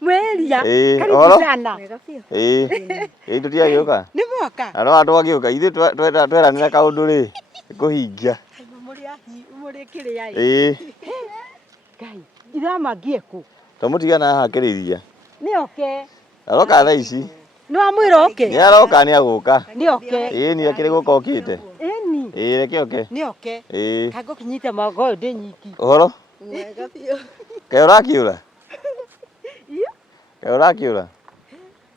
Mweria. Mweria. Karibu sana. Tutia yoka. Ni moka. Ano atu agioka ithe tweranira kaundu ri kuhingia. Muri kiri ai. Ngai, irama ngieku. Tomutiga na hakiriria. Ni oke. Aroka thaa ici. No amwira oke. Ni aroka ni aguka. Ni oke. Ni akiri guka okite. Ni. Reke oke. Ni oke. Kago kinyita mago ndi nyiki. Uhoro? Mwega biũ. Kaĩ ũrakiura? Iyo. Kaĩ ũrakiura?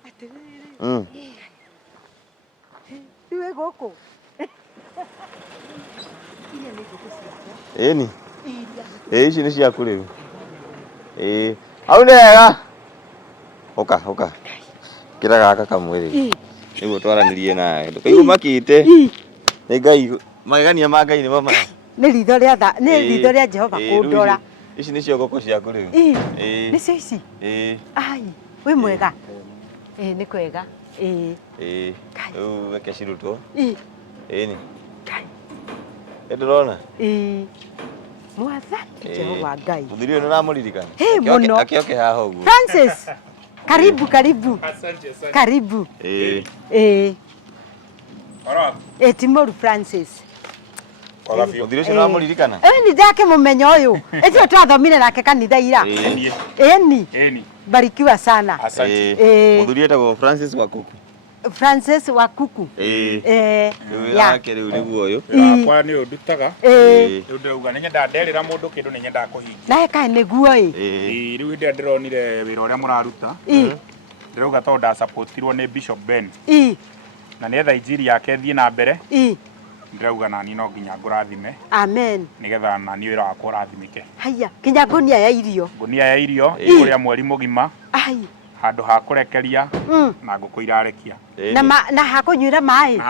Atĩrĩrĩ. Iwe gũkũ. Iria nĩ ngũkũ ciakwa. Ĩni. Ici nĩ ciaku rĩu. Hau nĩ hega. Ũka. Kĩra gaka kamwe rĩ. Nĩguo twaranĩrie nawe. Ndũkaigua makĩte. Nĩ Ngai, magegania ma Ngai nĩ mama. Nĩ ritho rĩa Jehova kũndora. Ici nĩcio ngũkũ ciaku rĩu. Nĩcio ici. Ai, wĩ mwega. Nĩ kwega. Rĩu reke cirutwo. Ĩni. Ngai. Ndĩrona? Mwathani Jehova Ngai. Mũthuri ũyũ nĩũramũririkana? Mũno. Akĩoke haha ũguo. Francis. Karibu. Asante. Karibu. Timoru Francis. Mũthuri ũcio nĩũramũririkana? Ni ndake mũmenya ũyũ. Ĩcio twathomire nake kanitha ira. Ĩni. Barikiwa sana. Asante. Mũthuri etagwo Francis Wakuku. Francis Wakuku. Yake rĩu nĩguo ũyũ. Yakwa nĩ ũndutaga. Rĩu ndĩrauga nĩ nyendaga nderĩra mũndũ kĩndũ nĩ nyendaga kũhingia. Nawe kaĩ nĩguo ĩ. Rĩu hĩndĩ ĩrĩa ndĩronire wĩra ũrĩa mũraruta. Ndĩrauga tondũ ndasapotirwo nĩ Bishop Ben. Na nĩgetha injiri yake thiĩ na mbere. Ndĩrauga nani no nginya ngũrathime. Amen. Nĩgetha nani wĩra wakwa ũrathimĩke. Haya, kinya ngũnia ya irio. Ngũnia ya irio ĩkũrĩa mweri mũgima. Ai. Handũ ha kũrekeria na ngũkũ irarekia. Na ha kũnyuĩra maĩ.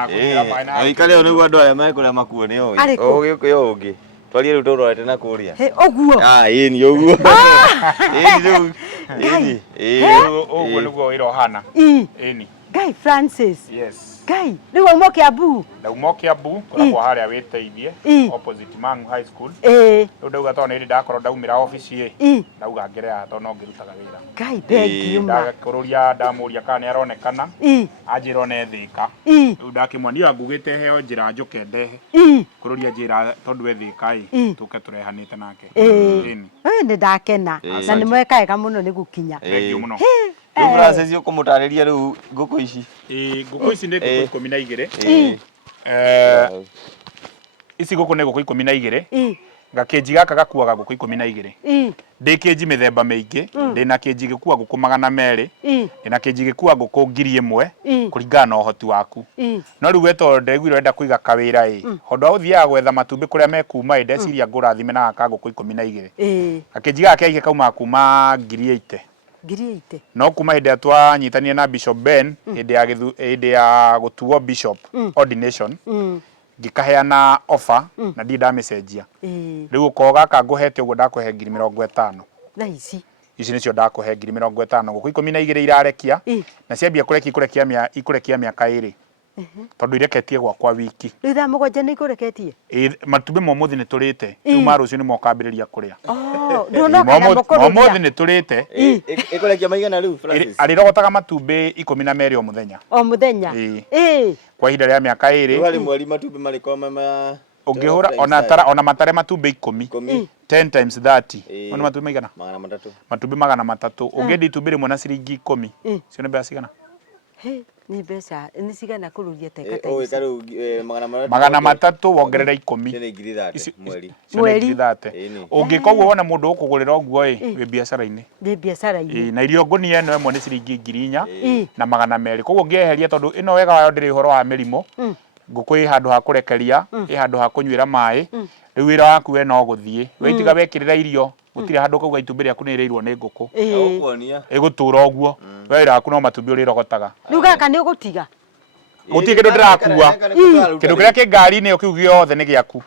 Aikare ũyũ nĩguo andũ aya mekũrĩa makuo nĩ oĩ. Ũgĩũkĩ ũngĩ. Twarie rĩu tũrorete na kũrĩa. Ũguo. Ĩni ũguo. Ĩni rĩu. Ũguo nĩguo wĩra ũhana. Ĩni. Ngai Francis. Yes. Ngai, rĩu wauma Kĩambu. Ndauma Kĩambu, ngoragwo harĩa wĩteithie opposite Mang'u High School. Rĩu ndauga tondũ nĩ ndakorwo ndaumĩra obici ndauga ngere haha tondũ no ngĩrutaga wĩra. Ngai thengiũ ma. Ndakũrũria ndamũria kana nĩaronekana. Anjĩra one thĩka. Rĩu ndakĩmwonia ngugĩte heo njĩra njoke ndehe. Kũrũria njĩra tondũ we thĩka tũke tũrehanĩte nake. Nĩ ndakena na nĩ mweka wega mũno nĩ gũkinya. Thengiũ mũno. Rĩu Francis ũkũmũtarĩria rĩu ngũkũ ici. Ngũkũ ici nĩ ngũkũ 12. Ici ngũkũ nĩ ngũkũ 12. Gakĩnji gaka gakuaga ngũkũ 12. Ndĩ kĩnji mĩthemba mĩingĩ, ndĩna kĩnji gĩkua ngũkũ 200, ndĩna kĩnji gĩkua ngũkũ 1000 kũringana na ũhoti waku. No rĩu we tondũ ndĩraiguire ũrenda kũiga kawĩra hondu wa ũthiaga gwetha matumbĩ kũrĩa mekuma ndeciria ngũrathime na gaka ngũkũ 12. Gakĩnji gaka kaingĩ kaumaga kuma 80. No kuma hĩndĩ ĩrĩa twanyitanire na Bishop Ben hĩndĩ ya gũtuo Bishop ordination ngĩkaheana offer na ndirĩ ndamĩcenjia. Rĩu ũkorwo gaka ngũhete ũguo ndakũhe 50,000. Na ici nĩcio ndakũhe 50,000 ngũkũ 12 irarekia na ciambia kũrekia ikũrekia mĩaka 2 tondũ ireketie gwakwa wiki. Rĩu thaa mũgwanja nĩ ikũreketie? Matumbĩ ma ũmũthĩ nĩ tũrĩte rĩu ma rũciũ nĩ mokambĩrĩria kũrĩa. Ũmũthĩ nĩ tũrĩte. Ĩkũrekia maigana rĩu Francis? Arĩrogotaga matumbĩ 12 o mũthenya. O mũthenya? Kwa ihinda rĩa mĩaka 2. Rĩu harĩ mweri matumbĩ marĩkoma ma ũngĩhũra ona matare matumbĩ 10 10 times 30 ona matumbĩ maigana? 300. Matumbĩ 300 ũngĩendia itumbĩ rĩmwe na ciringi 10 cio nĩ mbeca cigana? Ni mbeca nĩ cigana kũrũria teka ta ici? Rĩu 300 wongerera 10 mweri. Mweri 30. Ũngĩka ũguo wona mũndũ ũkũgũrĩra ũguo wĩ biacara-inĩ. Wĩ biacara-inĩ. Na irio ngũnia ĩno ĩmwe nĩ ciringi 4,000 na 200. Koguo ngĩeheria tondũ ĩno wega wayo ndĩrĩ ũhoro wa mĩrimũ. Ngũkũ ĩ handũ ha kũrekeria, ĩ handũ ha kũnyuĩra maĩ. Rĩu wĩra waku we no gũthiĩ. Wetiga wekĩrĩra irio gũtirĩ handũ kauga itumbĩ rĩaku nĩ rĩirwo nĩ ngũkũ. Ĩgũtũra ũguo. We wĩra waku no matumbĩ ũrĩrogotaga. Rĩu gaka nĩ ũgũtiga? Gũtirĩ kĩndũ ndĩrakua. Kĩndũ kĩrĩa kĩ ngari-inĩ kĩu gĩothe nĩ gĩaku.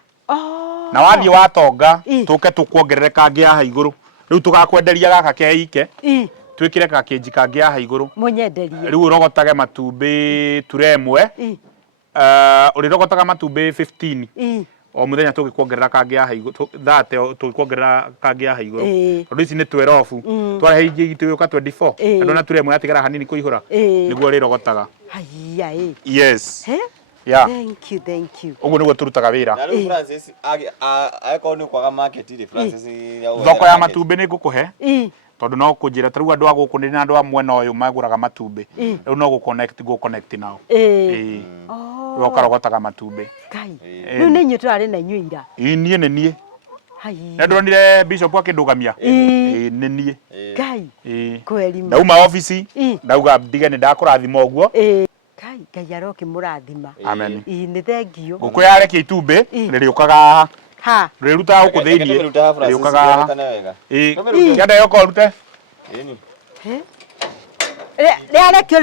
Na wathiĩ watonga tũke tũkuongerere kangĩ haha igũrũ. Rĩu tũgakwenderia gaka keike. Twĩkĩre gakĩnji kangĩ haha igũrũ. Mũnyenderie. Rĩu ũrogotage matumbĩ ture ĩmwe. Ũrĩrogotaga matumbĩ 15. o muthenya tugikuongerera kangi ya haigu thate tugikuongerera kangi ya haiguru tondu ici ni 12 tware ingi gitu yuka 24 andu na turemwe atigara hanini kuihura niguo rirogotaga haiya yes yeah thank you uguo niguo turutaga wira na riu Francis ageko ni kwaga market ri Francis thoko ya matumbi ni ngukuhe tondu no kunjira tariu andu aguku ni andu amwe no uyu maguraga matumbi riu no go connect nao ukarogotaga matumbi kai riu ni nyu turari na inyu ira nie ni nie na ndonire bishop akindugamia ni nie kai kweli ndauma office ndauga ndige ni ndakurathima uguo kai ngai aroki murathima amen ni thengio nguku yareke itumbi ririukaga ha riruta guku thiini riukaga kianda yoko rute riarekio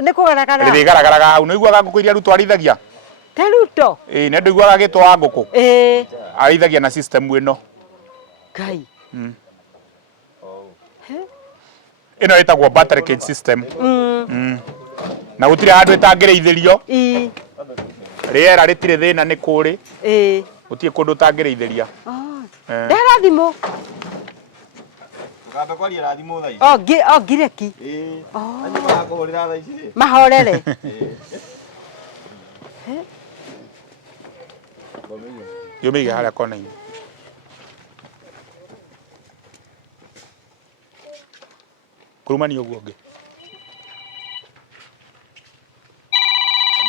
ni kugaragara ririgaragaraga hau no iguaga nguku iria ruto arithagia teruto ne nduiguaga gitwa nguku arithagia na system ino kai ino itagwo battery cage system na gutire handu itangireithirio riera ritire thina ni kuri utie kundu utangireithiria ndarathimo ukambe kwaria rathimo thaa ici gireki ani makuhurira thaa ici mahorere yumiga haria kona-ini kurumania uguo ngi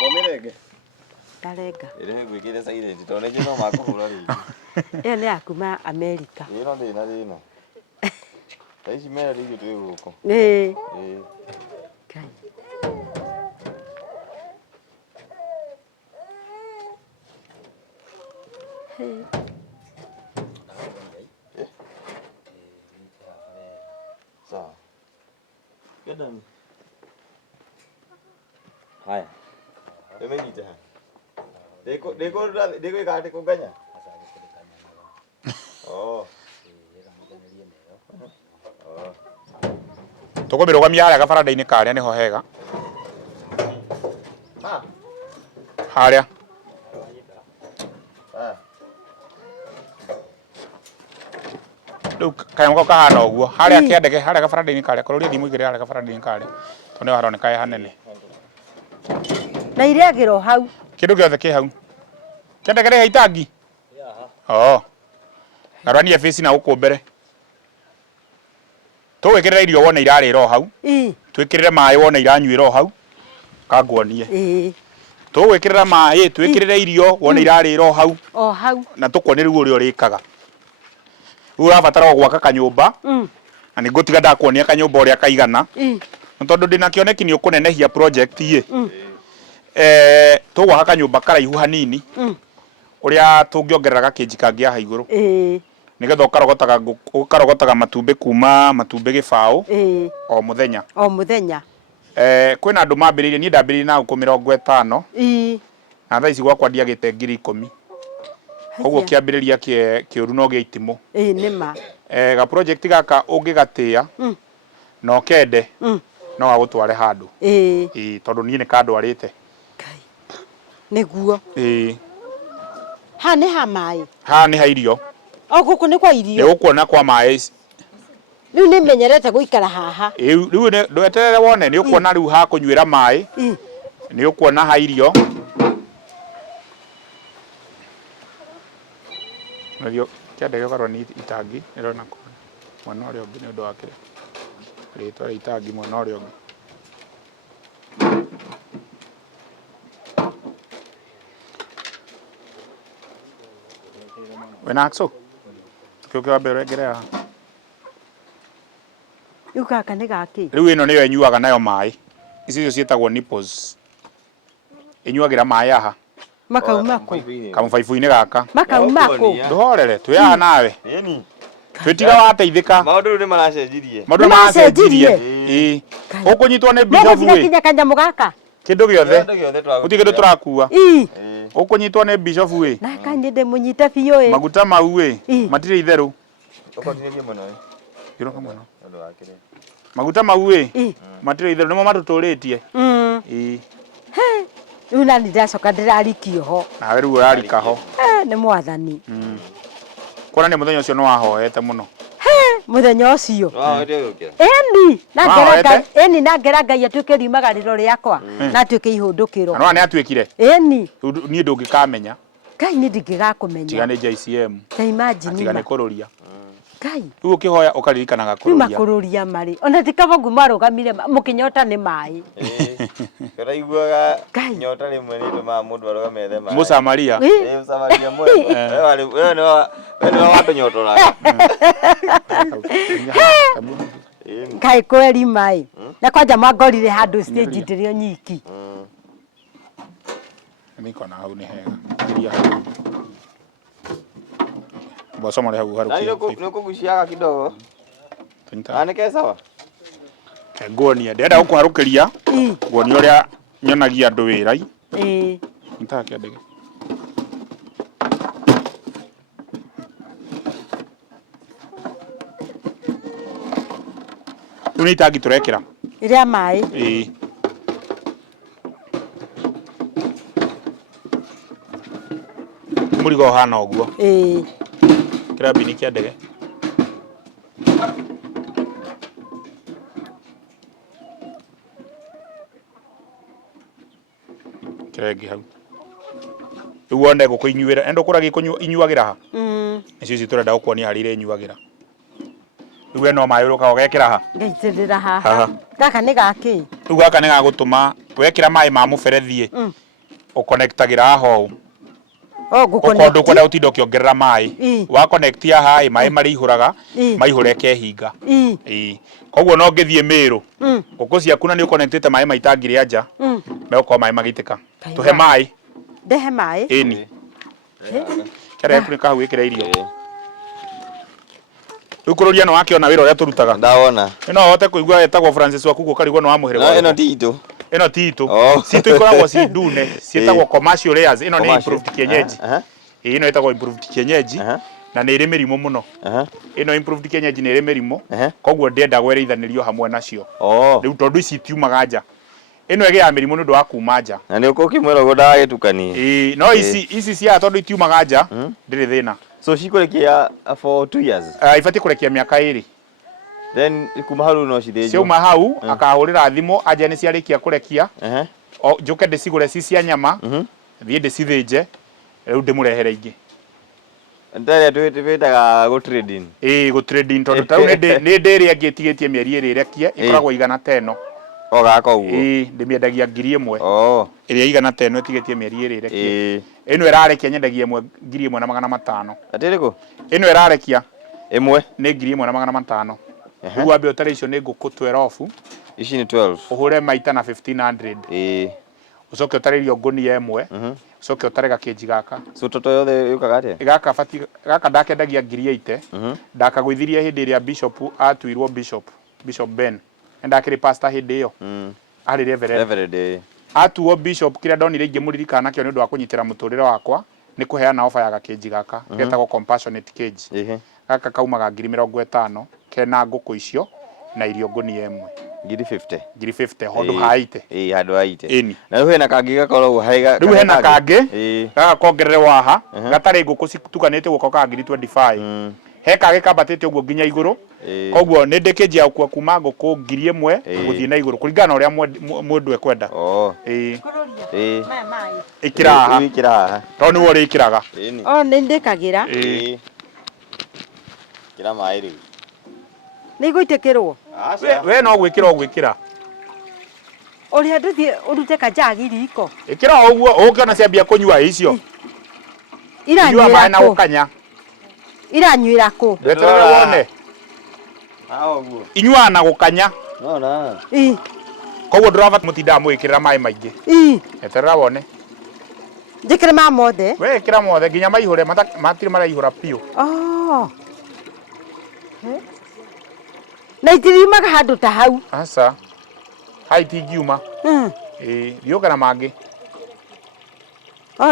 bomirenge ndarenga ire gwikire silent tondu nje no makuhura ringi iyo ni akuma America ino thina thina thaa ici mera ringi twi guko kai sawa kedani haya emenyite ha deko ikate kuganya tukumirugamia haria gabaranda-ini karia niho hega haria riu kanyamo kau kahana uguo haria kiandege haria gabaranda-ini karia kururia thimu igire haria gabaranda-ini karia tondu niho haroneka he hanene na iregiro hau kindu giothe ki hau kiandege ri itangi garwania face na guku mbere tuwikirira irio wona irarira hau twikirire mai wona iranyuira hau kanguonie tuwikirira mai twikirire irio wona irarira hau na tukuone riu uri urikaga urabatara gwaka kanyumba na ningutiga ndakuonia kanyumba uria kaigana tondu ndina kioneki ni ukunenehia project ye tugwaka kanyumba karaihu hanini uria tungiongerera gakinji kangi haiguru nigetha ukarogotaga matumbi kuma matumbi gibao o muthenya kwina andu mambiririe ni ndambiririe na nguku 50 na thaa ici gwakwa ndiagite 10,000 koguo kiambiriria kiuru no giaitimo nima ga project gaka ungigatia no kende no agutware handu tondu nie ni kandwarite niguo ha ni ha mai ha ni ha irio guku ni kwa irio ni gukuona kwa mai riu ni menyerete guikara haha riu ndweterere wone ni ukuona riu ha kunyuira mai ni ukuona ha irio nario kiandege garwa ni itangi nirona mwana uria ungi ni undu wa kire ritwa ria itangi mwana uria ungi wena akso kyo kyo abere gerea yukaka ni gaki riu ino niyo enyuaga nayo mai icio cietagwo nipples enyuagira mai aha makaumako kamufaifu-ini gaka makaumako nduhorere twiaha nawe twitiga wateithika maundu ni maracenjirie ukunyitwo ni bishop we kinya kanyamu gaka kindu giothe uti kindu turakua ukunyitwo ni bishop we na kanye ndemunyite biu maguta mau we matire itheru ukontirerie muno iroka muno maguta mau we matire itheru nimo matuturitie riu nani ndacoka ndirarikio ho nawe riu urarika ho nĩ mwathani. Kona nĩ mũthenya ũcio no wahoete mũno. Mũthenya ũcio. Eni na ngera Ngai atuĩke riumagarĩro rĩakwa na atuĩke ihũndũkĩro. No nĩ atuĩkire. Eni. Niĩ ndũngĩkamenya. Ngai nĩ ndingĩgakũmenya. Tiga nĩ JCM. Ta imagine. Tiga nĩ kũrũria. Ngai. Rĩu ũkĩhoya ũkaririkanaga kũrũria. Nĩ makũrũria marĩ. Ona ti kaba ngumarũgamire mũkinyota nĩ maĩ. Ũraiguaga nyota rĩmwe nĩ ĩtũmaga mũndũ arũgame thema. Mũsamaria. Mũsamaria mwega. Wewe nĩ watũnyotoraga. Ngai kweri maĩ. Na kwanja mwangorire handũ stage ndĩrĩ nyiki. Niko hau nĩ hega. Ngiria hau. Mboco mari hau harukia. Nĩ kũguciaga kidogo. Aneke sawa. Nguonia ndenda gũkũharũkĩria. Nguonia ũrĩa nyonagia andũ wĩra. Nitaka ndege. Rĩu nĩ itangi tũrekĩra. Iria maĩ. Mũrigo ũhana ũguo. Kĩrambini kĩa ndege. Kĩrengi hau. Rĩu wone ngũkũ inyuĩra. Enda ũkũra gĩkũ inyuagĩra ha? Icio ici tũrenda gũkuonia harĩa irenyuagĩra. Rĩu eno maĩ ũroka ũgekĩra ha? Ngaitĩrĩra haha. Gaka nĩ gakĩ? Rĩu gaka nĩ gagũtũma wekĩra maĩ ma mũberethi ũconnectagĩra haha. Ũkondu ũkwenda ũtinda ũkĩongerera maĩ. Wa connect haha maĩ marĩihũraga, maihũre kehinga. Koguo no ngĩthiĩ Mĩrũ. Ngũkũ ciaku na nĩ ũconnectĩte maĩ maitangi rĩa nja. Megũkorwo maĩ magĩitĩka. Tũhe maĩ. Ndehe maĩ? Ĩni. Kĩrĩa nĩ kahau gĩkĩra irio. Rĩu kũrũria no wakĩona wĩra ũrĩa tũrutaga. Ndawona. Ĩno hote kũigua etagwo Francis Wakugo karigwo no wa mũhĩrĩga. Ĩno ti itũ. Ĩno ti itũ. Citũ ikoragwo ci ndune, ciĩtagwo commercial layers. Ĩno nĩ improved kienyeji. Ĩno ĩtagwo improved kienyeji na nĩ ĩrĩ mĩrimũ mũno. Ĩno improved kienyeji nĩ ĩrĩ mĩrimũ. Koguo ndenda gwereithanĩrio hamwe nacio. Rĩu tondũ ici tiumaga nja. Ĩno ĩgĩaga mĩrimũ nĩ ũndũ wa kuma nja. Na nĩ ũkũkĩmwĩra ũguo ndagagĩtukanie. No ici cia tondũ itiumaga nja ndĩrĩ thĩna. So cikũrekia for 2 years. Ibatiĩ kũrekia mĩaka 2. Then kuma hau no cithĩnjwo. Ciauma hau akahũrĩra thimũ anja nĩ ciarĩkia kũrekia. Njoke ndĩcigũre ci cia nyama. Thiĩ ndĩcithĩnje. Rĩu ndĩmũrehere ingĩ. Ndarĩa twĩtaga go trading. Go trading tondũ tau nĩ ndĩrĩa ngĩtigĩtie mĩeri 2 ĩrekie ĩkoragwo igana 5. Gaka ũguo. Ndĩmĩendagia 1,000. Ĩrĩa igana 5 ĩtigĩtie mĩeri 2 ĩrekie. Ĩno ĩrarekia nyendagia 1,500. Atĩrĩkũ? Ĩno ĩrarekia ĩmwe nĩ 1,500. Rĩu wambe ũtare icio nĩ ngũkũ 12. Ici nĩ 12. Ũhũre maita na 1,500. Ucoke ũtare irio ngũnia ĩmwe. Ucoke ũtare gakĩnji gaka. So toto yothe yũkaga atĩa? Gaka ndakendagia 8,000. Ndakagũithirie hĩndĩ ĩrĩa Bishop atuirwo Bishop Ben. Ndakĩrĩ pastor hĩndĩ ĩyo. Arĩ Reverend. Atuo Bishop kĩrĩa ndonire ingĩmũririkana nakĩo nĩ ũndũ wa kũnyitĩra mũtũrĩre wakwa nĩ kũheana ofa ya gakĩnji gaka getagwo compassionate cage. Gaka kaumaga 50,000 kena ngũkũ icio na irio ngũnia ĩmwe. 50 handũ haite. Handũ haite. Na rĩu hena kangĩ gakoragwo haiga. Rĩu hena kangĩ gagakongerere waha gatarĩ ngũkũ citukanĩte guoko ka 25. He kangĩ kambatĩte ũguo nginya igũrũ. Koguo nĩ ndĩkĩnjia kwa kuma ngũkũ 1,000 gũthiĩ na igũrũ kũringana na ũrĩa mũndũ ekwenda. Ĩkĩra haha. Tondũ nĩwe ũrĩkĩraga. Nĩ ndĩkagĩra. Kĩra maĩ rĩu. Nĩ igũitĩkĩrwo. We no gwĩkĩra ũgwĩkĩra. Ũrĩa ndũthiĩ ũrute kanjagi riko. Ĩkĩra ũguo ũkĩona ciambia kũnyua icio. Iranyua maĩ na gũkanya. Iranyuĩra kũ? Weterere wone. Ũguo. Inyuaga na gũkanya. Na. Koguo ndũrabatara mũtindaga mũgĩkĩrĩra maĩ maingĩ. Weterera wone. Njĩkĩre ma mothe. We ĩkĩra mothe nginya maihũre matirĩ maraihũra piũ. Na itiriumaga handũ ta hau. Aca. Hai tingiuma. Thiũka na mangĩ.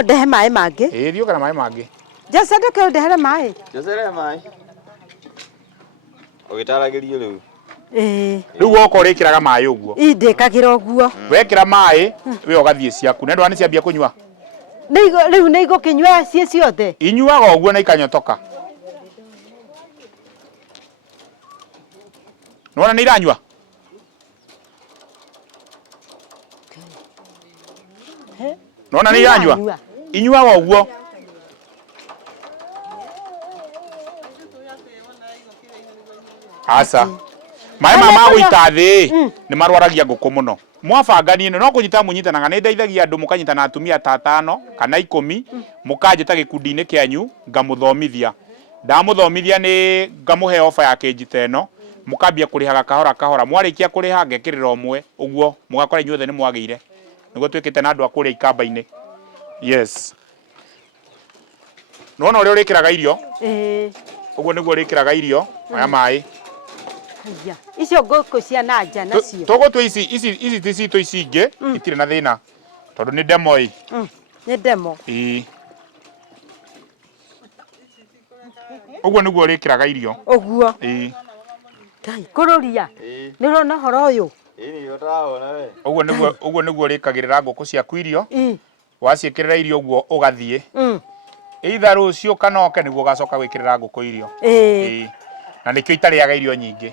Ndehe maĩ mangĩ. Thiũka na maĩ mangĩ. Jose ndoke ũndehere maĩ. Ndehere maĩ. Ũgĩtaragĩrio rĩu. Rĩu woka ũrĩkĩraga maĩ ũguo. Ndĩkagĩra ũguo. Wekĩra maĩ we ũgathiĩ ciaku. Na ndwani ciambia kũnyua. Riu nĩigo kinywa cie ciothe. Inyuaga ũguo na ikanyotoka. Nona nĩ iranyua? Nona nĩ iranyua? Inyuaga ũguo. Asa. Maĩ ma gũita thĩ nĩ marwaragia ngũkũ mũno. Mwabanganie no kũnyita mũnyitanaga nĩ ndeithagia andũ mũkanyitana atumia ta 5 kana 10 mũkanjĩta gĩkundi-inĩ kĩanyu ngamũthomithia. Ndamũthomithia nĩ ngamũhe ofa ya kĩnji teno mũkambia kũrĩhaga kahora kahora. Mwarĩkia kũrĩha ngekĩrĩra ũmwe ũguo mũgakora inyuothe nĩ mwagĩire. Nĩguo twĩkĩte na andũ a kũrĩa ikamba-inĩ. Yes. Nona ũrĩa ũrĩkĩraga irio? Ũguo nĩguo ũrĩkĩraga irio. Aya maĩ. Haya. Icio ngũkũ cia nanja nacio. Tũgũtũ ici ti citũ ici ingĩ itirĩ na thĩna. Tondũ nĩ demo ĩ. Nĩ demo. Ũguo nĩguo ũrĩkĩraga irio. Ũguo. Ngai kũrũria. Nĩ ũrona horo ũyũ? Nĩ ũtarona we. Ũguo nĩguo ũrĩkagĩrĩra ngũkũ ciaku irio. Waciĩkĩrĩra irio ũguo ũgathiĩ. Either rũciũ kana oke nĩguo ũgacoka gwĩkĩrĩra ngũkũ irio. Na nĩkĩo itarĩaga irio nyingĩ.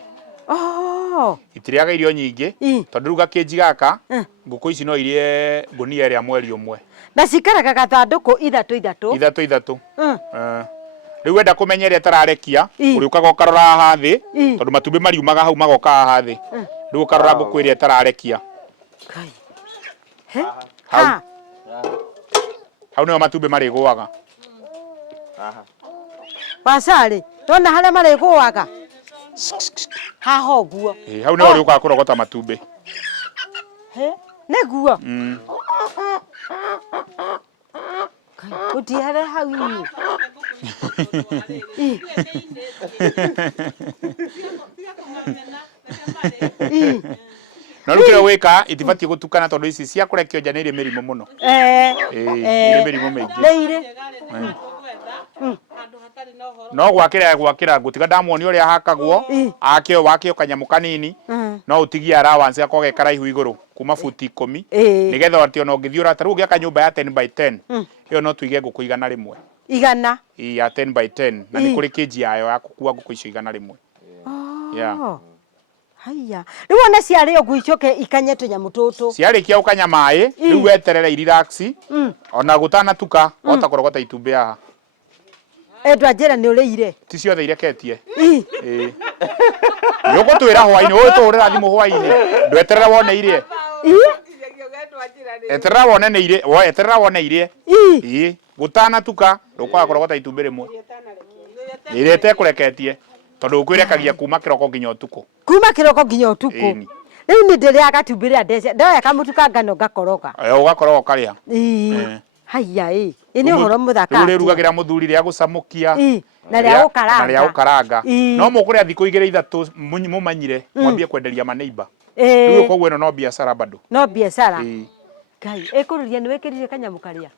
Itirĩaga irio nyingĩ tondũ rĩu gakĩnji gaka ngũkũ ici no irie ngũnia ĩrĩa mweri ũmwe. Na cikaraga gathandũkũ ithatũ. Ithatũ. Rĩu wenda kũmenya ĩrĩa ĩtararekia ũrĩũkaga ũkarora haha thĩ tondũ matumbĩ mariumaga hau magoka haha thĩ. Rĩu ũkarora ngũkũ ĩrĩa ĩtararekia. Hau nĩho matumbĩ marĩgũaga. Wasarĩ, ndona harĩa marĩgũaga. Haha ũguo. Hau nĩho ũrĩũkaga kũrogota matumbĩ. Nĩguo? Ũtihere hau inyuĩ. Na rĩu kĩrĩa gwĩka itibatiĩ gũtukana tondũ ici cia kũrekio nja nĩ irĩ mĩrimũ mũno. Irĩ mĩrimũ mĩingĩ. Nĩ irĩ. No gwakĩra ngũtiga ndamuonia ũrĩa hakagwo wakĩo kanyamũ kanini no ũtigie allowance gako ge karaihu igũrũ kuma futi 10 nĩgetha atĩ ona ũngĩthiĩ ũrata rĩu ũgĩaka nyũmba ya 10 by 10 ĩyo no tuige ngũkũ igana rĩmwe. Igana? Ya 10 by 10 na nĩ kũrĩ kĩnji yayo ya gũkua ngũkũ icio igana rĩmwe. Haya. Rĩu ona ciarĩ ũguo icoke ikanye tũnyamũ tũtũ. Ciarĩkia ũkanya maĩ rĩu weterere irelax ona gũtanatuka wahota kũrogota itumbĩ haha. Endwa njĩra nĩ ũrĩire. Ti ciothe ireketie. Nĩũgũtwĩra hwainĩ ũgũtũhũrĩra thimũ hwainĩ ndweterera wone irie. Eterera wone irie. Gũtanatuka ũkwaga kũrogota itumbĩ rĩmwe. Ĩrĩa ĩtekũreketie tondũ ũkwĩrekagia kuma kĩroko nginya ũtukũ. Kuma kĩroko nginya ũtukũ. Rĩu nĩ ndĩrĩa gatumbĩ rĩa ndece ndoya kamũtu ka ngano ngakoroga. Ũgakoroga ũkarĩa. Haya nĩ ũhoro mũthaka. Rĩu rĩrugagĩra mũthuri rĩa gũcamũkia na rĩa gũkaranga. No mũkũrĩa thikũ 2-3 mũmanyire mwambie kwenderia maneiba. Rĩu koguo ĩno no biacara bado. No biacara. Ngai ĩkũrũria nĩ wĩkĩrire kanyamũ karĩa.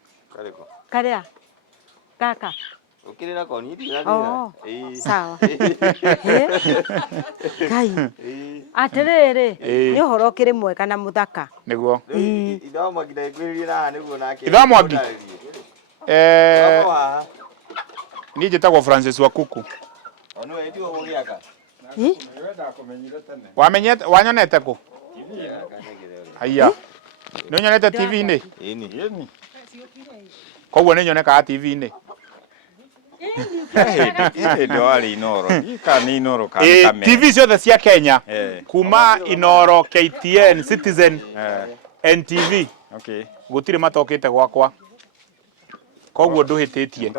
Karĩa. Kaka. Ukirira koni ndiragira. Sawa. Ngai. Atĩrĩrĩ nĩ ũhoro ũkĩrĩ mwega na mũthaka. Nĩguo. Ithamo ngĩkwĩrĩria na nĩguo nake. Ithamo ngi. Niĩ njĩtagwo Francis Wakuku. Ono eti wo gĩaka. Wamenyete wanyonete kũ? Haya. Nĩ nyonete TV-inĩ? Ĩni. Koguo nĩ nyonekaga TV-inĩ. TV ciothe cia Kenya kuma Inoro, KTN, Citizen, NTV gũtirĩ matokĩte gwakwa. Koguo ndũhĩtĩtie.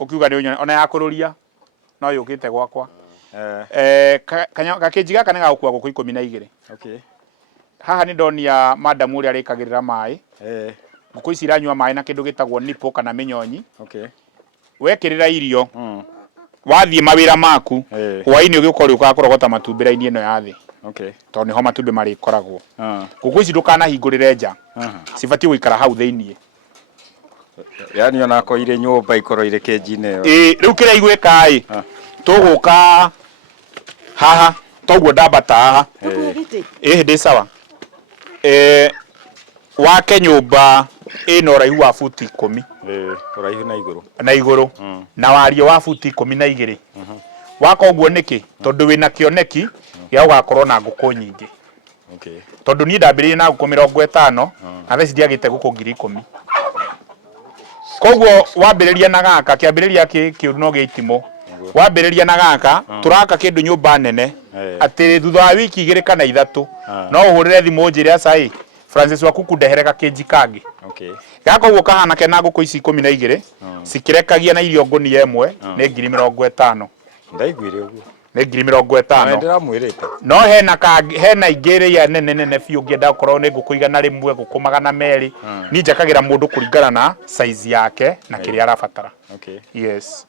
Ũkiuga nĩ ũnyone ona ya kũrũria no yũkĩte gwakwa. Gakĩnji gaka nĩ gagũkua ngũkũ 12. Haha nĩ ndonia madam ũrĩa arĩkagĩrĩra maĩ. Ngũkũ ici iranyua maĩ na kĩndũ gĩtagwo nipple kana mĩnyonyi. Wekĩrĩra irio wathiĩ mawĩra maku hwainĩ ũgĩũka ũrĩũkaga kũrogota matumbĩ raini ĩno ya thĩ. Tondũ nĩho matumbĩ marĩkoragwo. Ngũkũ ici ndũkanahingũrĩre nja cibatiĩ gũikara hau thĩiniĩ. Yani ona ko irĩ nyũmba ikorwo irĩ kĩnji-inĩ ĩyo. Rĩu kĩrĩa igwĩka tũgũka haha toguo ndambata haha. Ndĩ sawa. Wake nyũmba ina uraihu wa futi 10 uraihu na iguru na wario wa futi 12 waka uguo niki tondu wina kioneki ya ugakorwo na nguku nyingi tondu ni ndambiririe na nguku 50 na theci ndiagite nguku 10,000 koguo wambiriria na gaka kiambiriria kiuru no giitimo wambiriria na gaka turaka kindu nyumba nene ati thutha wa wiki 2 kana 3 no uhurire thimu njire acai Francis Wakuku ndehereka kinji kangi gako guo kahana kena nguku ici 12 cikirekagia na irio ngunia imwe ni 50,000 ndaiguire uguo ni 50,000 ndiramwirite no hena ingire ya nene fiu ngienda gukorwo ni nguku igana rimwe nguku 200 ni njakagira mundu kuringana na size yake na kiria arabatara yes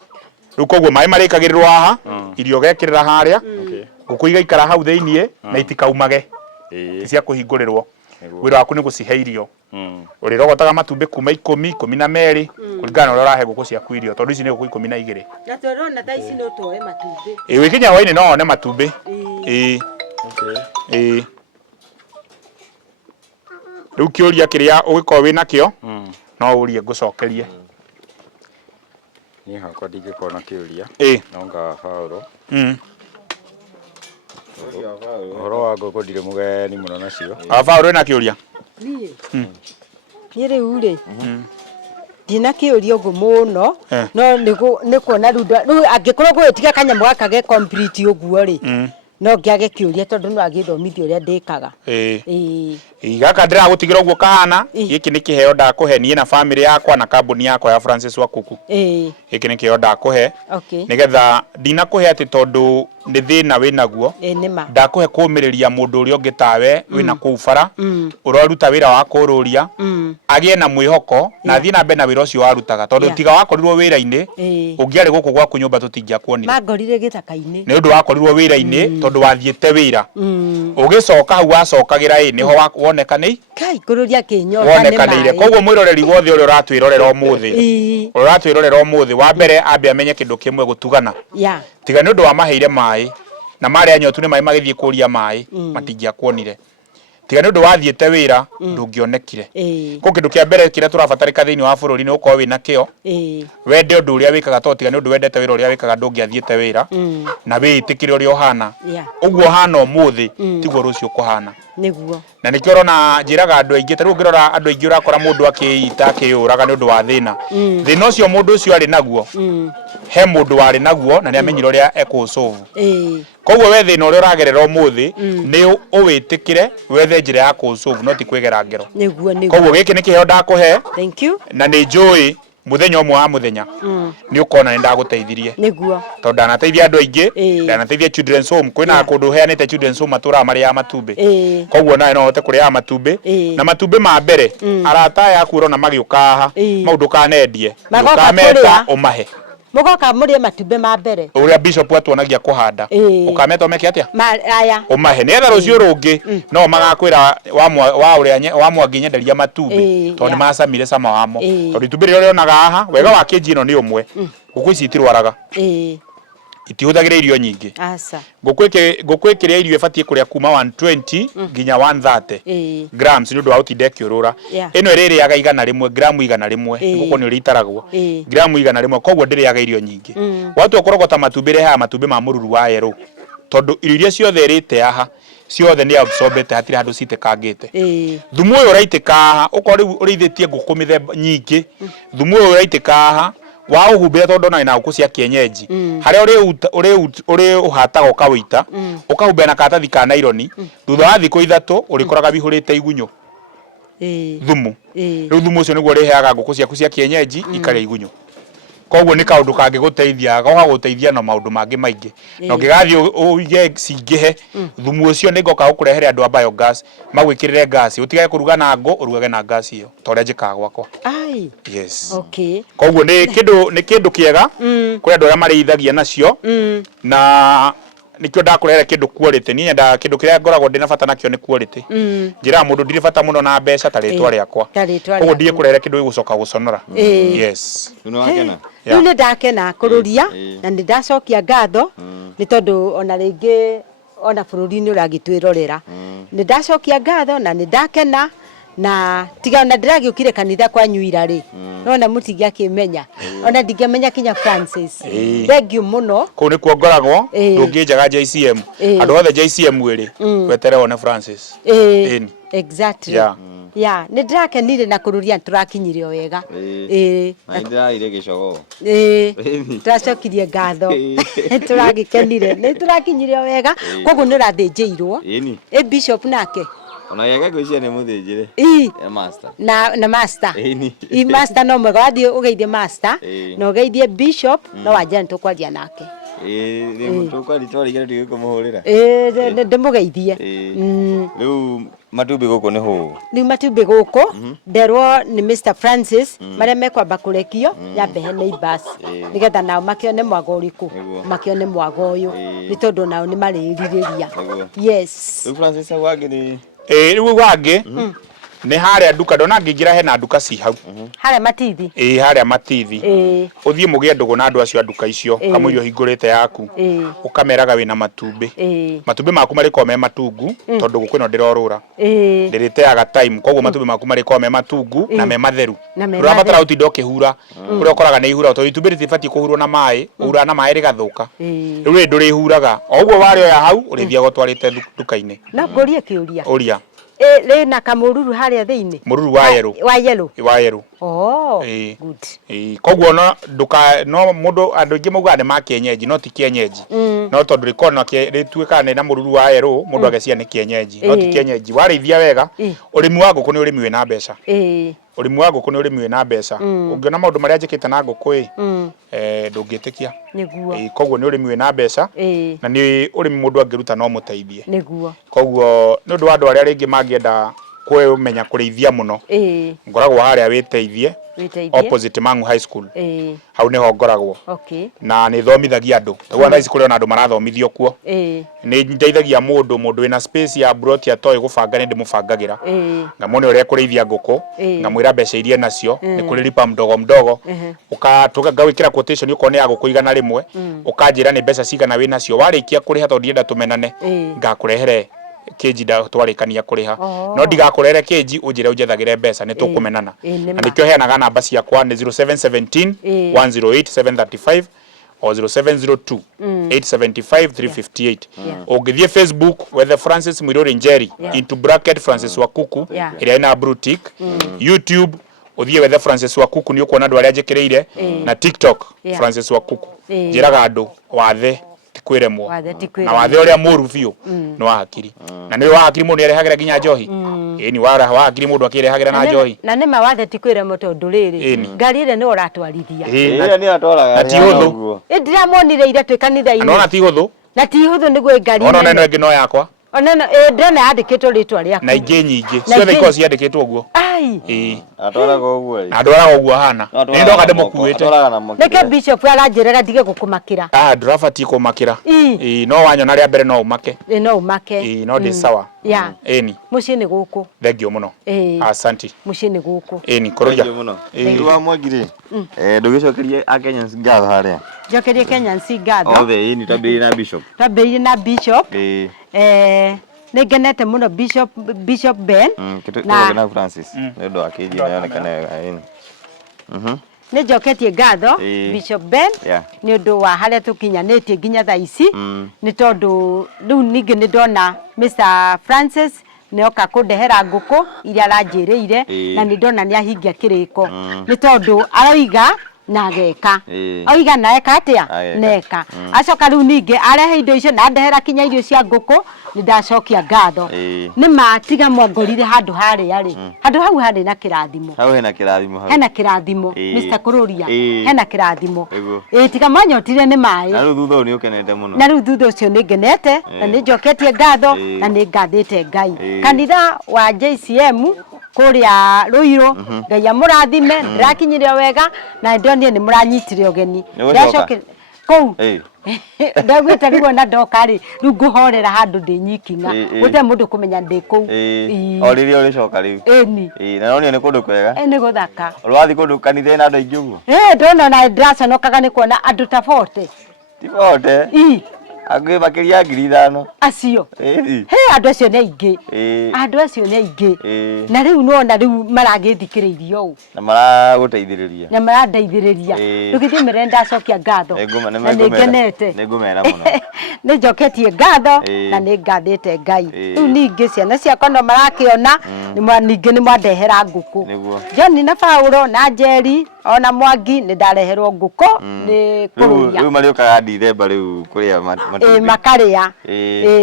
ruko guo mai marikagirirwa haha irio gekirira haria nguku igaikara hau theinie na itikaumage cia kuhingurirwo wira waku ni gucihe irio urirogotaga matumbi kuma 10 12 kuringana na urahe nguku ciaku irio tondu ici ni nguku 12 na torona ta ici no toe matumbi wikinya waini no one matumbi riu kiuria kiria ugikorwo wina kio no urie ngucokerie ni hakwa ndingĩkorwo na kĩũria nonga Paulo ũhoro wa ngũkũ ndirĩ mũgeni mũno nacio Paulo ĩna kĩũria niĩ rĩu rĩ ndina kĩũria ũguo mũno no nĩ kuona rĩu angĩkorwo gwĩtiga kanyamũ gaka ge complete ũguo rĩ no ngiage kĩũria tondu no agĩthomithia ũrĩa ndĩkaga gaka ndĩragũtigĩra ũguo kahana gĩkĩ nĩ kĩheo ndakũhe niĩ na family yakwa na kambuni yakwa ya Francis Wakuku gĩkĩ nĩ kĩheo ndakũhe nĩgetha ndinakũhe atĩ tondu nĩ thĩna wĩnaguo ndakũhe kũũmĩrĩria mũndũ ũrĩa ũngĩ tawe wĩna kũu bara ũroruta wĩra wa kũrũria agĩe na mwĩhoko na thiĩ na mbere na wĩra ũcio warutaga tondu tiga wakorirwo wĩra-inĩ ũngĩarĩ gũkũ gwaku nyũmba tũtingĩakuonire mangorire gĩthaka-inĩ nĩ ũndũ wakorirwo wĩra-inĩ tondu wathiĩte wĩra ũgĩcoka hau wacokagĩra nĩho wonekane kai kũrũria kĩnyota wonekanĩire koguo mwĩroreri wothe ũrĩa ũratwĩrorera ũmũthĩ wa mbere ambe amenye kĩndũ kĩmwe gũtugana tiga nĩ ũndũ wa maheire maĩ na marĩa nyotu nĩ maĩ magĩthiĩ kũria maĩ matingĩakuonire tiga nĩ ũndũ wathiĩte wĩra ndũngĩonekire ko kĩndũ kĩa mbere kĩrĩa tũrabatarĩka thĩinĩ wa bũrũri nĩ ũkorwo wĩna kĩo wende ũndũ ũrĩa wĩkaga to tiga nĩ ũndũ wendete wĩra ũrĩa wĩkaga ndũngĩathiĩte wĩra na wĩĩtĩkĩre ũrĩa ũhana ũguo ũhana ũmũthĩ tiguo rũciũ ũkũhana nĩguo na nĩkĩo ũrona njĩraga andũ aingĩ ta rĩu ũngĩrora andũ aingĩ ũrakora mũndũ akĩita akĩũraga nĩ ũndũ wa thĩna thĩna ũcio mũndũ ũcio arĩ naguo he mũndũ warĩ naguo na nĩ amenyire ũrĩa ekũũsolve koguo we thĩna ũrĩa ũragerera ũmũthĩ nĩ ũwĩtĩkĩre wethe njĩra ya kũũsolve no ti kwĩgera ngero koguo gĩkĩ nĩ kĩheo ndakũhe na nĩ njũĩ muthenya umwe wa muthenya ni ukona ni ndagũteithirie niguo tondu ndanateithia andu aingi ndanateithia children's home kwina kundu heanite children's home matura mari ya matumbi koguo nae no hote kuria matumbi na matumbi ma mbere arata yaku urona magiukaha maundu kanendie ukameta umahe mugoka murie matumbi ma mbere uria bishop atuonagia kuhanda ukameta umeke atia aya umahe netha rucio rungi no magakwira wa mwangi nyenderia matumbi tondu macamire cama wamo tondu itumbi riria rionaga haha wega wa kĩnji ĩno nĩ ũmwe ngũkũ ici itirwaraga itihũthagĩra irio nyingĩ ngũkũ ĩkĩrĩa irio ĩbatiĩ kũrĩa kuma 120 nginya 130 grams nĩ ũndũ wa ũtinde ĩkĩũrũra ĩno ĩrĩrĩaga igana rĩmwe gramu igana rĩmwe ngũkũ nĩ ũrĩa itaragwo gramu igana rĩmwe koguo ndĩrĩaga irio nyingĩ watua kũrogota matumbĩ rehaga matumbĩ ma mũruru wa yerũ tondu irio iria ciothe ĩrĩte haha ciothe nĩ absorbete hatirĩ handũ ciitĩkangĩte thumu ũyũ ũraitĩka haha ũkorwo rĩu ũrĩithĩtie ngũkũ mĩthemba nyingĩ thumu ũyũ ũraitĩka haha wa ũhumbĩre tondu ona ina ngũkũ cia kienyeji harĩa ũrĩ ũhataga ũkawĩita ũkahumbĩra na karatathi ka naironi thutha wa thikũ 3 ũrĩkoraga bihũrĩte igunyũ thumu rĩu thumu ũcio nĩguo ũrĩheaga ngũkũ ciaku cia kienyeji ikarĩa igunyũ koguo nĩ kaũndũ kangĩgũteithia gagagũteithia na maũndũ mangĩ maingĩ na ũngĩgathiĩ ũige cingĩhe thumu ũcio nĩ ngoka gũkũrehere andũ a biogas magwĩkĩrĩre gas ũtigage kũruga na ngũ ũrugage na gas ĩyo ta ũrĩa njĩkaga gwakwa yes koguo nĩ kĩndũ kĩega kũrĩ andũ arĩa marĩithagia nacio na nikio ndakurehere kindu quality ni nyenda kindu kiria ngoragwo ndina bata nakio ni quality njira mundu ndiri bata muno na mbeca ta ritwa riakwa koguo ndie kurehere kindu igucoka guconora yes riu ni ndakena kururia na ni ndacokia ngatho ni tondu ona ringi ona bururi ni uragitwirorera ni ndacokia ngatho na ni ndakena na tiga ona ndiragiukire kanitha kwa nyuira ri nona mutingi akimenya ona ndingemenya kinya Francis thengiu muno ko ni kuongoragwo ndunginjaga JCM andu othe JCM wiri wetere one Francis exactly ya ni ndirakenire na kururia turakinyire wega na ndiraire gicogo turacokirie ngatho turagikenire ni turakinyire wega koguo ni rathinjirwo bishop nake ona yega gwiciria ni muthinjire master na master master no mwega wathie ugeithie master no ugeithie bishop no wajani tukwaria nake ni mutu kwa ritori gere tigiko muhurira ndimugeithie riu matumbi guku ni hu ni matumbi guku nderwo ni Mr Francis maria mekwamba kurekio yambehe neighbors nigetha nao makione mwago uriku makione mwago uyu ni tondu nao ni mariririria yes riu Francis wage ni riu wage ni haria nduka ndona ngingira hena nduka ci hau haria matithi haria matithi uthie mugie ndugu na andu acio nduka icio kamuirio hingurite yaku ukameraga wina matumbi matumbi maku mariko me matungu tondu gukwino ndirorura ndiriteaga time koguo matumbi maku mariko me matungu na me matheru urabatara utinda ukihura uria ukoraga ni ihura tondu itumbi ritibatie kuhurwo na mai ura na mai rigathuka riu ri nduri huraga oguo wari oya hau urithia gutwarite nduka-ini na ngorie kiuria uria le na kamururu haria thiini mururu wa yellow good koguo no nduka no mundu andu ingi mauga ni ma kienyeji no ti kienyeji no tondu rikona rituika na mururu wa yellow mundu agecia ni kienyeji no ti kienyeji warithia wega urimi wa nguku ni urimi wina mbeca urimi wa nguku ni urimi wina mbeca ungiona maundu maria njikite na nguku ndungitikia niguo koguo ni urimi wina mbeca na ni urimi mundu angiruta no muteithie niguo koguo ni undu wa andu aria ringi mangienda kwimenya kurithia muno ngoragwo haria witeithie opposite Mangu High School hau niho ngoragwo na ni thomithagia andu tiguo thaici kuri ona andu marathomithio kuo ni ndeithagia mundu wina space ya brot ya toy gubanga ni ndimubangagira ngamone uria kurithia nguku ngamwira mbeca iria nacio ni kurilipa mdogo mdogo ukatuka ngawikira quotation uko ni ya gukuigana rimwe ukanjira ni mbeca cigana wi nacio warikia kuriha tondu ndienda tumenane ngakurehere keji da twarikania kuriha no ndigakurere keji unjire unjethagire mbeca ni tukumenana na ndikyo heanaga namba ciakwa ni 0717 108 735 or 0702 875 358 ungithie Facebook whether Francis Mwiruri Njeri into bracket Francis Wakuku iria ina blue tick YouTube uthie whether Francis Wakuku ni ukuona andu aria njikireire na TikTok Francis Wakuku njiraga andu wathe tikwiremwo na wathe uria muru biu no hakiri na ni wa hakiri mundu arehagira ginya njohi ni wa hakiri mundu akirehagira na njohi na ni mawathe tikwiremwo tondu riri ngari ire ni uratwarithia ni atwaraga ti huthu ndiramonire ire twikanitha-ini no na ti huthu na ti huthu niguo ngari ona neno ingi no yakwa ona ndena yandikitwo ritwa riaku na ingi nyingi ciothe iko ciandikitwo guo atwaraga uguo atwaraga uguo hana ni ndoka ndimukuite nike bishop aranjirera ndige gukumakira ndurabati kumakira no wanyona ria mbere no umake no umake no ndi sawa eni muci ni guku thengio muno asanti muci ni guku eni kuruja muno wa mwagire ndugicokerie a Kenyans ngatho haria njokerie Kenyans ngatho othe ni tabiri na bishop nigenete muno Bishop Ben na Francis ndo akiji naonekana ni njoketie ngatho Bishop Ben ni undu wa haria tukinyanitie nginya thaa ici ni tondu riu ningi ni ndona Mr Francis nioka kundehera nguku iria aranjiriire na ni ndona ni ahingia kiriko ni tondu aroiga na ageka oiga na eka atia neka acoka riu ningi arehe indo icio na ndehera kinya irio cia nguku ni ndacokia ngatho ni matiga mwongorire handu haria ri handu hau hari na kirathimo hau hena kirathimo Mr Kururia hena kirathimo tiga mwanyotire ni mai na riu thutha ni ukenete muno na riu thutha ucio ni ngenete na ni njoketie ngatho na ni ngathite Ngai kanitha wa JCM kuria Ruiru Ngai amurathime ndirakinyire wega na ndonire ni muranyitire ogeni ndacoke kou ndagwita rigo na ndoka ri riu nguhorera handu ndi nyikinga gute mundu kumenya ndi kou oriri uri coka riu na nonio ni kundu kwega ni guthaka urwathi kundu kanitha na andu aingi uguo ndona na ndiraconokaga ni kuona andu ta 40 ti 40 Angĩ makiria 5,000. Acio. He andũ acio nĩ aingĩ. Andũ acio nĩ aingĩ. Na rĩu nona rĩu maragĩthikĩrĩirio ũũ. Na maragũteithĩrĩria. Na marandeithĩrĩria. Rũgĩthiĩ mere ndacokia ngatho. Na nĩngenete. Nĩngũmera mũno. Nĩnjoketie ngatho na nĩngathĩte Ngai. Rĩu ningĩ ciana ciakwa no marakĩona ningĩ nĩ mwandehera ngũkũ. John na Paulo na Njeri ona Mwangi nĩ ndareherwo ngũkũ nĩ kũrũria. Rĩu marĩũkaga Dithemba rĩu kũrĩa matumbĩ. Makarĩa.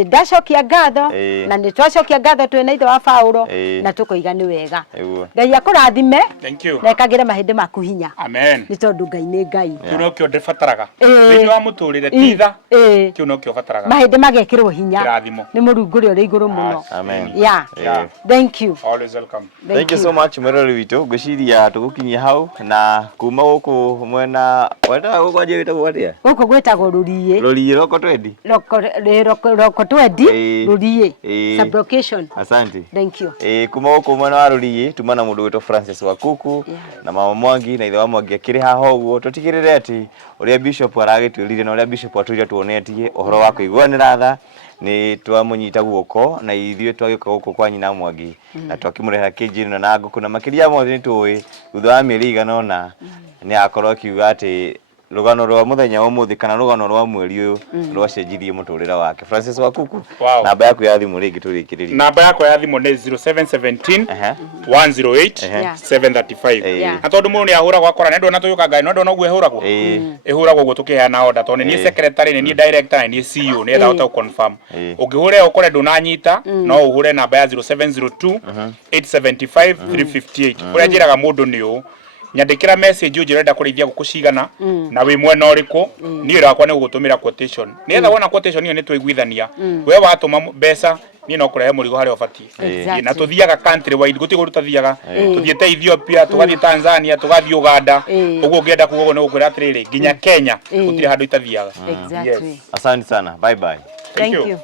Ndacokia ngatho na nĩ twacokia ngatho twĩna ithe wa Paulo na tũkoiga nĩ wega. Ngai akũrathime. Thank you. Na ekagĩre mahĩndĩ maku hinya. Amen. Nĩ tondũ Ngai nĩ Ngai. Kĩu no kĩo ndĩbataraga. Thĩinĩ wa mũtũrĩre titha. Kĩu no kĩo bataraga. Mahĩndĩ magekĩrwo hinya. Kĩrathimo. Nĩ Mũrungu ũrĩa ũrĩ igũrũ mũno. Amen. Yeah. Thank you. Always welcome. Thank you so much mwĩrori witũ. Ngwĩciria tũgũkinyia hau na kuma gũkũ mwena wenda gũkũ anjĩ wĩtagwo atĩa? Gũkũ gwĩtagwo Rũriĩ. Rũriĩ roko twendi? Roko twendi. Rũriĩ. Sublocation. Asante. Thank you. Kuma gũkũ mwena wa Rũriĩ tuma na mũndũ wĩtwo Francis Wakuku na mama Mwangi na ithe wa Mwangi akĩrĩ haha ũguo tũtigĩrĩre atĩ ũrĩa bishop aragĩtwĩrire na ũrĩa bishop atwĩrire tuonetie ũhoro wa kũiguanĩra tha ni twamũnyita guoko na ithuĩ twagĩũka gũkũ kwa nyina Mwangi na twakĩmũrehera kĩnjino na ngũkũ na makĩria mothe nĩ tũĩ thutha wa mĩeri igana ũna nĩ akorwo akiuga atĩ rũgano rwa mũthenya wa ũmũthĩ kana rũgano rwa mweri ũyũ rwacenjirie mũtũrĩre wake. Francis Wakuku, namba yaku ya thimũ rĩngĩ tũrĩkĩrĩrie. Namba yakwa ya thimũ nĩ 0717 108 735. Na tondũ mũndũ nĩ ahũragwo akora nĩ ndona tũyũka Ngai no ndona ũguo ehũragwo. Ehũragwo ũguo tũkĩheana order tondũ nĩ secretary nĩ director nĩ CEO nĩ etha gũta confirm. Ũngĩhũre ũkore ndũnanyita no ũhũre namba ya 0702 875 358. Ũrĩa njĩraga mũndũ nĩ ũũ nyandĩkĩra message ũnjĩrenda kũrĩithia ngũkũ cigana na wĩ mwena ũrĩkũ niĩ rakwa nĩ gũgũtũmĩra quotation nĩetha wona quotation ĩyo nĩ tũiguithania we watũma mbeca niĩ no kũrehe mũrigo harĩa ũbatiĩ na tũthiaga country wide gũtirĩ gũrũ tathiaga tũthiĩte Ethiopia tũgathiĩ Tanzania tũgathiĩ Uganda ũguo ũngĩenda kuuga nĩ gũkwĩra atĩrĩrĩ nginya Kenya gũtirĩ handũ itathiaga. Asante sana, bye bye. Thank you.